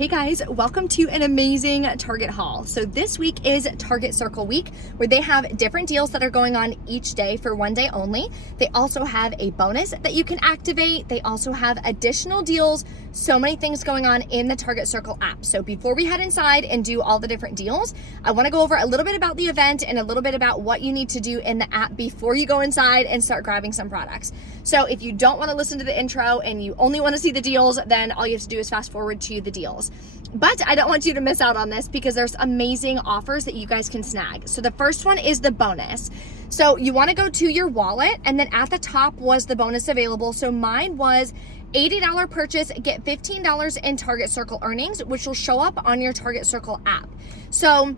Hey guys, welcome to an amazing Target haul. So this week is Target Circle Week, where they have different deals that are going on each day for one day only. They also have a bonus that you can activate. They also have additional deals. So many things going on in the Target Circle app. So before we head inside and do all the different deals, I want to go over a little bit about the event and a little bit about what you need to do in the app before you go inside and start grabbing some products. So if you don't want to listen to the intro and you only want to see the deals, then all you have to do is fast forward to the deals. But I don't want you to miss out on this because there's amazing offers that you guys can snag. So the first one is the bonus. So you want to go to your wallet, and then at the top was the bonus available. So mine was $80 purchase, get $15 in Target Circle earnings, which will show up on your Target Circle app. So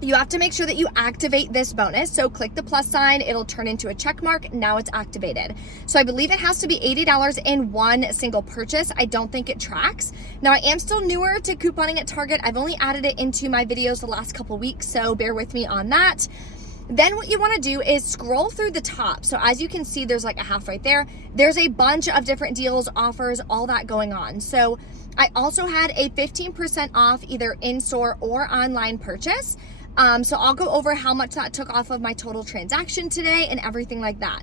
you have to make sure that you activate this bonus. So click the plus sign, it'll turn into a check mark. Now it's activated. So I believe it has to be $80 in one single purchase. I don't think it tracks. Now I am still newer to couponing at Target. I've only added it into my videos the last couple weeks, so bear with me on that. Then what you want to do is scroll through the top. So as you can see, there's like a half right there. There's a bunch of different deals, offers, all that going on. So I also had a 15% off either in-store or online purchase. So I'll go over how much that took off of my total transaction today and everything like that.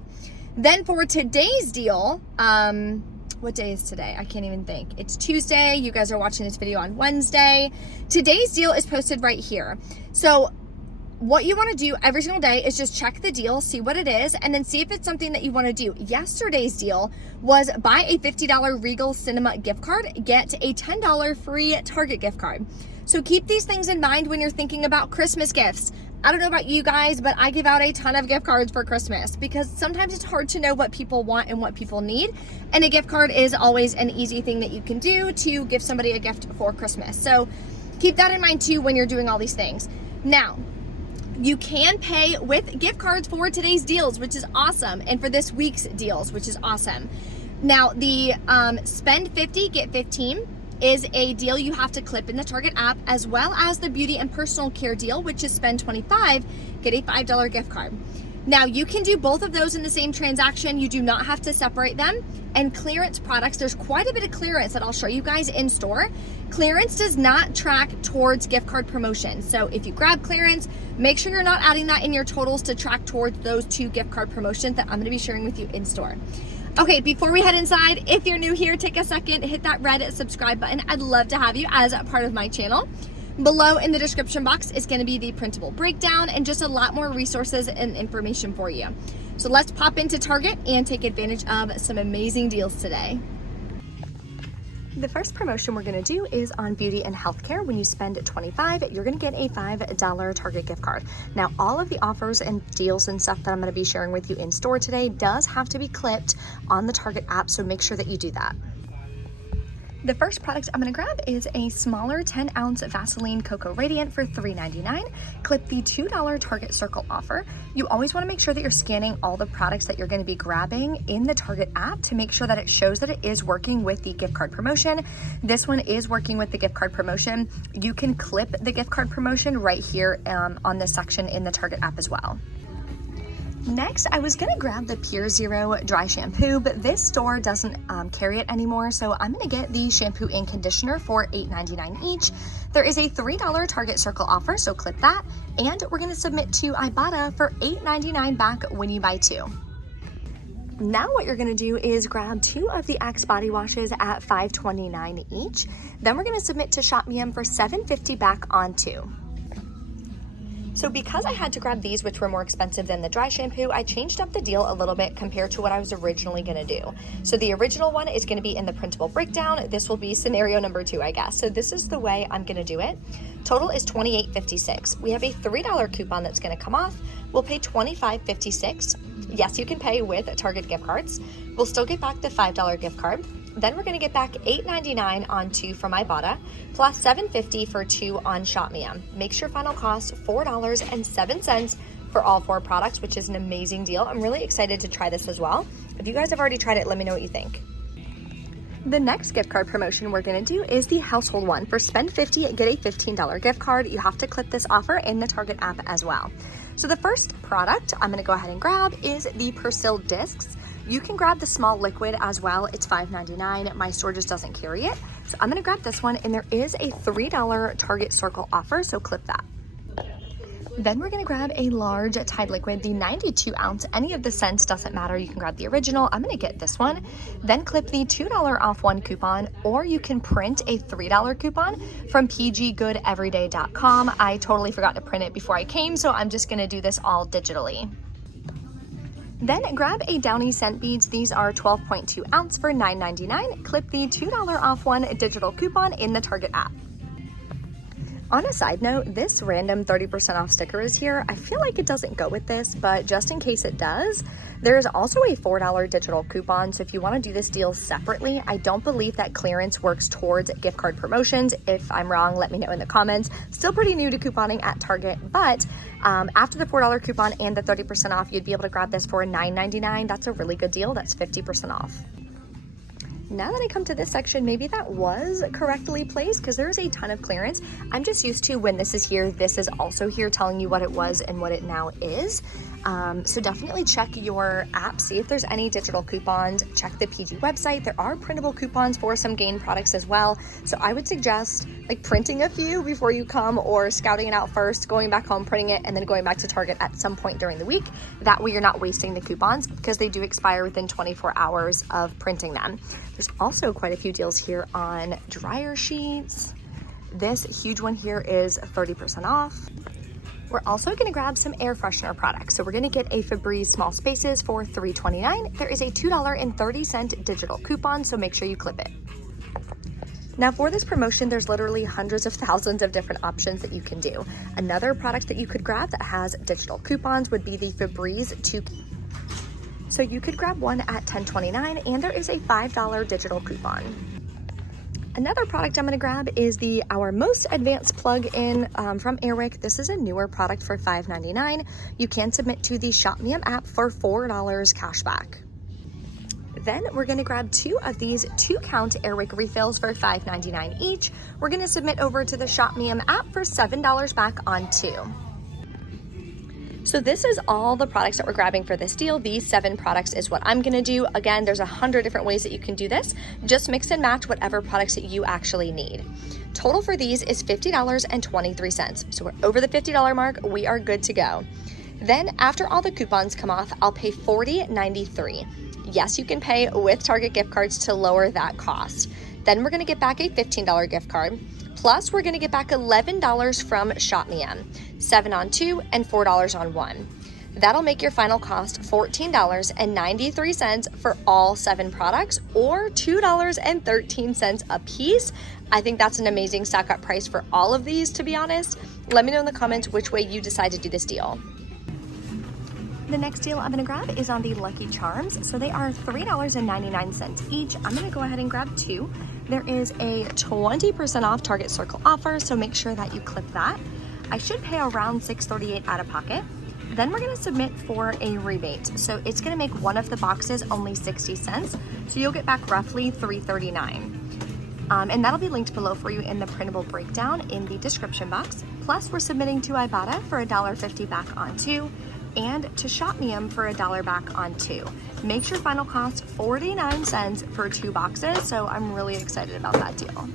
Then for today's deal, what day is today? I can't even think. It's Tuesday. You guys are watching this video on Wednesday. Today's deal is posted right here. So what you want to do every single day is just check the deal, see what it is, and then see if it's something that you want to do. Yesterday's deal was buy a $50 Regal Cinema gift card, get a $10 free Target gift card. So keep these things in mind when you're thinking about Christmas gifts. I don't know about you guys, but I give out a ton of gift cards for Christmas because sometimes it's hard to know what people want and what people need. And a gift card is always an easy thing that you can do to give somebody a gift for Christmas. So keep that in mind too when you're doing all these things. Now, you can pay with gift cards for today's deals, which is awesome, and for this week's deals, which is awesome. Now, the spend 50, get 15 is a deal you have to clip in the Target app, as well as the beauty and personal care deal, which is spend 25, get a $5 gift card. Now, you can do both of those in the same transaction. You do not have to separate them. And clearance products, there's quite a bit of clearance that I'll show you guys in store. Clearance does not track towards gift card promotion. So if you grab clearance, make sure you're not adding that in your totals to track towards those two gift card promotions that I'm gonna be sharing with you in store. Okay, before we head inside, if you're new here, take a second, hit that red subscribe button. I'd love to have you as a part of my channel. Below in the description box is going to be the printable breakdown and just a lot more resources and information for you. So let's pop into Target and take advantage of some amazing deals today. The first promotion we're going to do is on beauty and healthcare. When you spend $25, you're going to get a $5 Target gift card. Now, all of the offers and deals and stuff that I'm going to be sharing with you in store today does have to be clipped on the Target app, so make sure that you do that. The first product I'm going to grab is a smaller 10-ounce Vaseline Cocoa Radiant for $3.99. Clip the $2 Target Circle offer. You always want to make sure that you're scanning all the products that you're going to be grabbing in the Target app to make sure that it shows that it is working with the gift card promotion. This one is working with the gift card promotion. You can clip the gift card promotion right here on this section in the Target app as well. Next, I was gonna grab the Pure Zero dry shampoo, but this store doesn't carry it anymore, so I'm gonna get the shampoo and conditioner for $8.99 each. There is a $3 Target Circle offer, so click that, and we're gonna submit to Ibotta for $8.99 back when you buy two. Now what you're gonna do is grab two of the Axe body washes at $5.29 each. Then we're gonna submit to ShopMeum for $7.50 back on two. So because I had to grab these, which were more expensive than the dry shampoo, I changed up the deal a little bit compared to what I was originally gonna do. So the original one is gonna be in the printable breakdown. This will be scenario number 2, I guess. So this is the way I'm gonna do it. Total is $28.56. We have a $3 coupon that's gonna come off. We'll pay $25.56. Yes, you can pay with Target gift cards. We'll still get back the $5 gift card. Then we're gonna get back $8.99 on two from Ibotta, plus $7.50 for two on ShopMeum. Makes your final cost $4.07 for all 4 products, which is an amazing deal. I'm really excited to try this as well. If you guys have already tried it, let me know what you think. The next gift card promotion we're gonna do is the household one. For spend 50, get a $15 gift card. You have to click this offer in the Target app as well. So the first product I'm gonna go ahead and grab is the Persil discs. You can grab the small liquid as well. It's $5.99. My store just doesn't carry it. So I'm gonna grab this one, and there is a $3 Target Circle offer, so clip that. Then we're gonna grab a large Tide liquid, the 92 ounce. Any of the scents doesn't matter. You can grab the original. I'm gonna get this one. Then clip the $2 off one coupon, or you can print a $3 coupon from pggoodeveryday.com. I totally forgot to print it before I came, so I'm just gonna do this all digitally. Then grab a Downy scent beads. These are 12.2 ounce for $9.99. Clip the $2 off one digital coupon in the Target app. On a side note, this random 30% off sticker is here. I feel like it doesn't go with this, but just in case it does, there's also a $4 digital coupon. So if you want to do this deal separately, I don't believe that clearance works towards gift card promotions. If I'm wrong, let me know in the comments. Still pretty new to couponing at Target, but after the $4 coupon and the 30% off, you'd be able to grab this for $9.99. That's a really good deal. That's 50% off. Now that I come to this section, maybe that was correctly placed because there's a ton of clearance. I'm just used to when this is here, this is also here telling you what it was and what it now is. So definitely check your app, see if there's any digital coupons, check the PG website. There are printable coupons for some Gain products as well. So I would suggest like printing a few before you come, or scouting it out first, going back home, printing it, and then going back to Target at some point during the week. That way you're not wasting the coupons because they do expire within 24 hours of printing them. There's also quite a few deals here on dryer sheets. This huge one here is 30% off. We're also going to grab some air freshener products. So we're going to get a Febreze Small Spaces for $3.29. There is a $2.30 digital coupon, so make sure you clip it. Now for this promotion, there's literally hundreds of thousands of different options that you can do. Another product that you could grab that has digital coupons would be the Febreze 2. So you could grab one at $10.29, and there is a $5 digital coupon. Another product I'm going to grab is our most advanced plug-in from Airwick. This is a newer product for $5.99. You can submit to the Shop Me Up app for $4 cash back. Then we're going to grab two of these 2-count Airwick refills for $5.99 each. We're going to submit over to the Shop Me Up app for $7 back on 2. So this is all the products that we're grabbing for this deal. These 7 products is what I'm gonna do. Again, there's 100 different ways that you can do this. Just mix and match whatever products that you actually need. Total for these is $50.23. So we're over the $50 mark, we are good to go. Then after all the coupons come off, I'll pay $40.93. Yes, you can pay with Target gift cards to lower that cost. Then we're gonna get back a $15 gift card. Plus, we're gonna get back $11 from Shop Me Up, 7 on 2 and $4 on 1. That'll make your final cost $14.93 for all 7 products, or $2.13 a piece. I think that's an amazing stock up price for all of these, to be honest. Let me know in the comments which way you decide to do this deal. The next deal I'm gonna grab is on the Lucky Charms. So they are $3.99 each. I'm gonna go ahead and grab 2. There is a 20% off Target Circle offer, so make sure that you clip that. I should pay around $6.38 out of pocket. Then we're gonna submit for a rebate. So it's gonna make one of the boxes only 60 cents. So you'll get back roughly $3.39. And that'll be linked below for you in the printable breakdown in the description box. Plus we're submitting to Ibotta for $1.50 back on 2. And to Shop Me Up for $1 back on 2. Makes your final cost 49 cents for 2 boxes, so I'm really excited about that deal.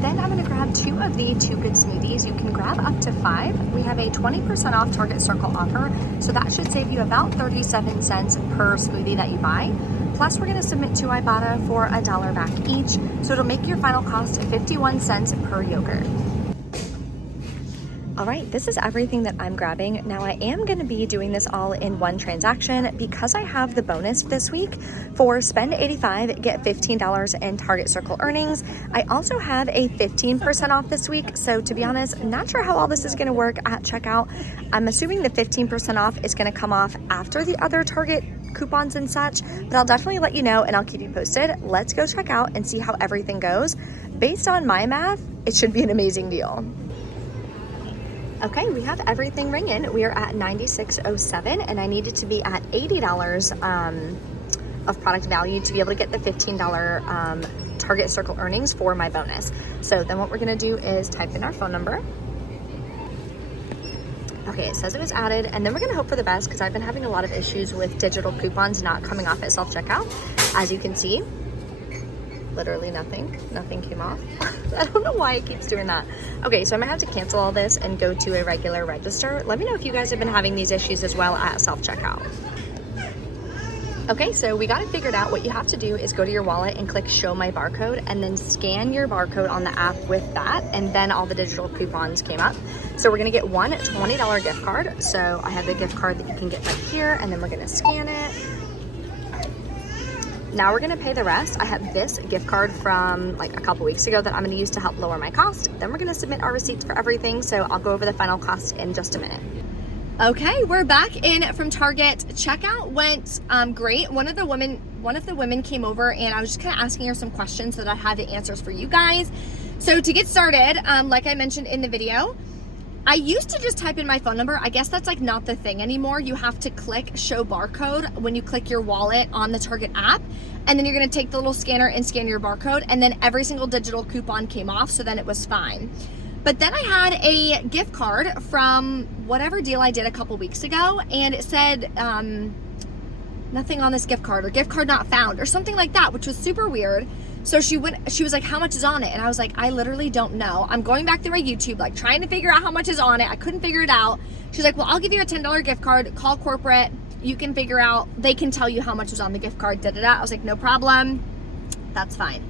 Then I'm gonna grab 2 of the Too Good smoothies. You can grab up to 5. We have a 20% off Target Circle offer, so that should save you about 37 cents per smoothie that you buy. Plus we're gonna submit to Ibotta for $1 back each, so it'll make your final cost 51 cents per yogurt. All right, this is everything that I'm grabbing. Now I am gonna be doing this all in one transaction because I have the bonus this week for spend $85, get $15 in Target Circle earnings. I also have a 15% off this week. So to be honest, not sure how all this is gonna work at checkout. I'm assuming the 15% off is gonna come off after the other Target coupons and such, but I'll definitely let you know and I'll keep you posted. Let's go check out and see how everything goes. Based on my math, it should be an amazing deal. Okay, we have everything ringing. We are at $96.07 and I needed to be at $80 of product value to be able to get the $15 Target Circle earnings for my bonus. So then what we're gonna do is type in our phone number. Okay, it says it was added, and then we're gonna hope for the best because I've been having a lot of issues with digital coupons not coming off at self-checkout, as you can see. literally nothing came off. I don't know why it keeps doing that. Okay, so I'm gonna have to cancel all this and go to a regular register. Let me know if you guys have been having these issues as well at self-checkout. Okay, so we got it figured out. What you have to do is go to your wallet and click show my barcode, and then scan your barcode on the app with that, and then all the digital coupons came up. So we're gonna get one $20 gift card. So I have the gift card that you can get right here, and then we're gonna scan it. Now we're gonna pay the rest. I have this gift card from like a couple weeks ago that I'm gonna use to help lower my cost. Then we're gonna submit our receipts for everything. So I'll go over the final cost in just a minute. Okay, we're back in from Target. Checkout went great. One of the women came over, and I was just kind of asking her some questions so that I had the answers for you guys. So to get started, like I mentioned in the video, I used to just type in my phone number. I guess that's like not the thing anymore. You have to click show barcode when you click your wallet on the Target app, and then you're gonna take the little scanner and scan your barcode, and then every single digital coupon came off, so then it was fine. But then I had a gift card from whatever deal I did a couple weeks ago, and it said nothing on this gift card, or gift card not found, or something like that, which was super weird. So she was like, how much is on it? And I was like, I literally don't know. I'm going back through my YouTube, like trying to figure out how much is on it. I couldn't figure it out. She's like, well, I'll give you a $10 gift card, call corporate. You can figure out, they can tell you how much was on the gift card, da-da-da. I was like, no problem, that's fine.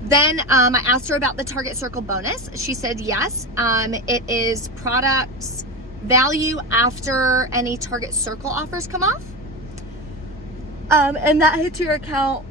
Then I asked her about the Target Circle bonus. She said yes. It is products value after any Target Circle offers come off. And that hits your account.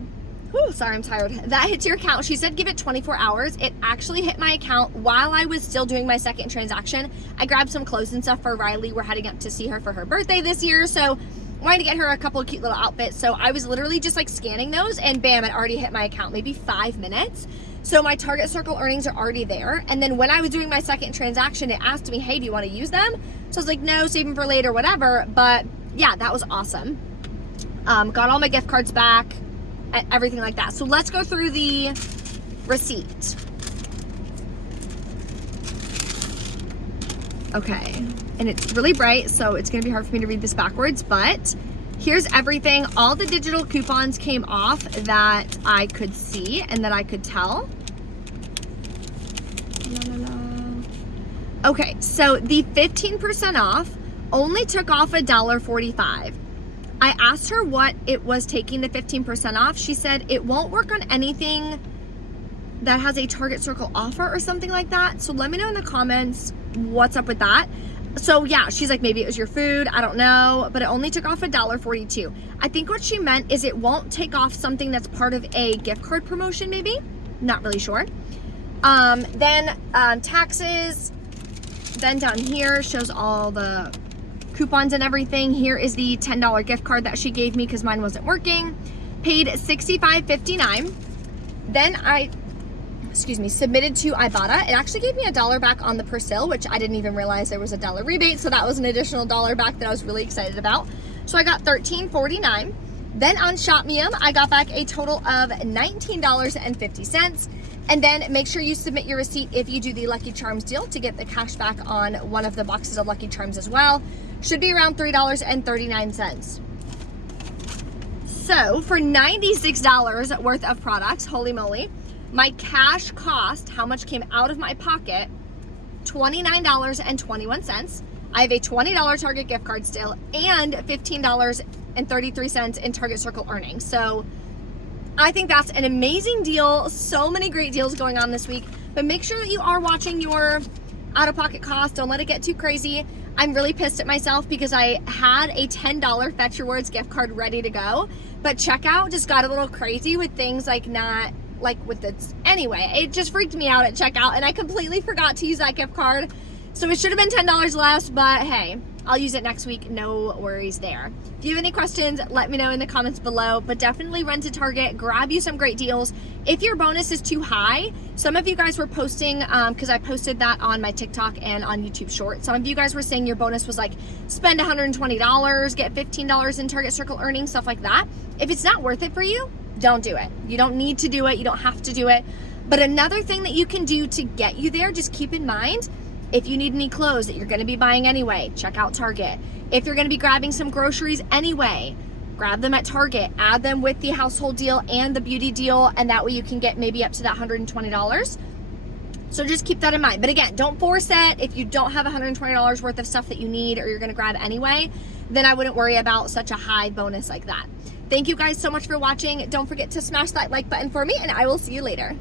Whew, sorry, I'm tired. That hits your account. She said give it 24 hours. It actually hit my account while I was still doing my second transaction. I grabbed some clothes and stuff for Riley. We're heading up to see her for her birthday this year. So wanted to get her a couple of cute little outfits. So I was literally just like scanning those, and bam, it already hit my account, maybe 5 minutes. So my Target Circle earnings are already there. And then when I was doing my second transaction, it asked me, hey, do you want to use them? So I was like, no, save them for later, whatever. But yeah, that was awesome. Got all my gift cards back, everything like that. So let's go through the receipt. Okay, and it's really bright, so it's gonna be hard for me to read this backwards, but here's everything. All the digital coupons came off that I could see and that I could tell. Okay, so the 15% off only took off $1.45. I asked her what it was taking the 15% off. She said it won't work on anything that has a Target Circle offer or something like that. So let me know in the comments what's up with that. So yeah, she's like, maybe it was your food, I don't know, but it only took off $1.42. I think what she meant is it won't take off something that's part of a gift card promotion, maybe. Not really sure. Then taxes. Then down here shows all the coupons and everything. Here is the $10 gift card that she gave me because mine wasn't working. Paid $65.59. Then I submitted to Ibotta. It actually gave me $1 back on the Persil, which I didn't even realize there was a $1 rebate. So that was an additional $1 back that I was really excited about. So I got $13.49. Then on Shopmium, I got back a total of $19.50. And then make sure you submit your receipt if you do the Lucky Charms deal to get the cash back on one of the boxes of Lucky Charms as well. Should be around $3.39. So for $96 worth of products, holy moly, my cash cost, how much came out of my pocket, $29.21. I have a $20 Target gift card still and $15.33 in Target Circle earnings. So I think that's an amazing deal. So many great deals going on this week, but make sure that you are watching your out-of-pocket costs. Don't let it get too crazy. I'm really pissed at myself because I had a $10 Fetch Rewards gift card ready to go, but checkout just got a little crazy with things like anyway, it just freaked me out at checkout, and I completely forgot to use that gift card. So it should have been $10 less, but hey, I'll use it next week. No worries there. If you have any questions, let me know in the comments below, but definitely run to Target, grab you some great deals. If your bonus is too high, some of you guys were posting, because I posted that on my TikTok and on YouTube Shorts. Some of you guys were saying your bonus was like, spend $120, get $15 in Target Circle earnings, stuff like that. If it's not worth it for you, don't do it. You don't need to do it. You don't have to do it. But another thing that you can do to get you there, just keep in mind, if you need any clothes that you're going to be buying anyway, check out Target. If you're going to be grabbing some groceries anyway, grab them at Target, add them with the household deal and the beauty deal, and that way you can get maybe up to that $120. So just keep that in mind. But again, don't force it. If you don't have $120 worth of stuff that you need or you're gonna grab anyway, then I wouldn't worry about such a high bonus like that. Thank you guys so much for watching. Don't forget to smash that like button for me, and I will see you later.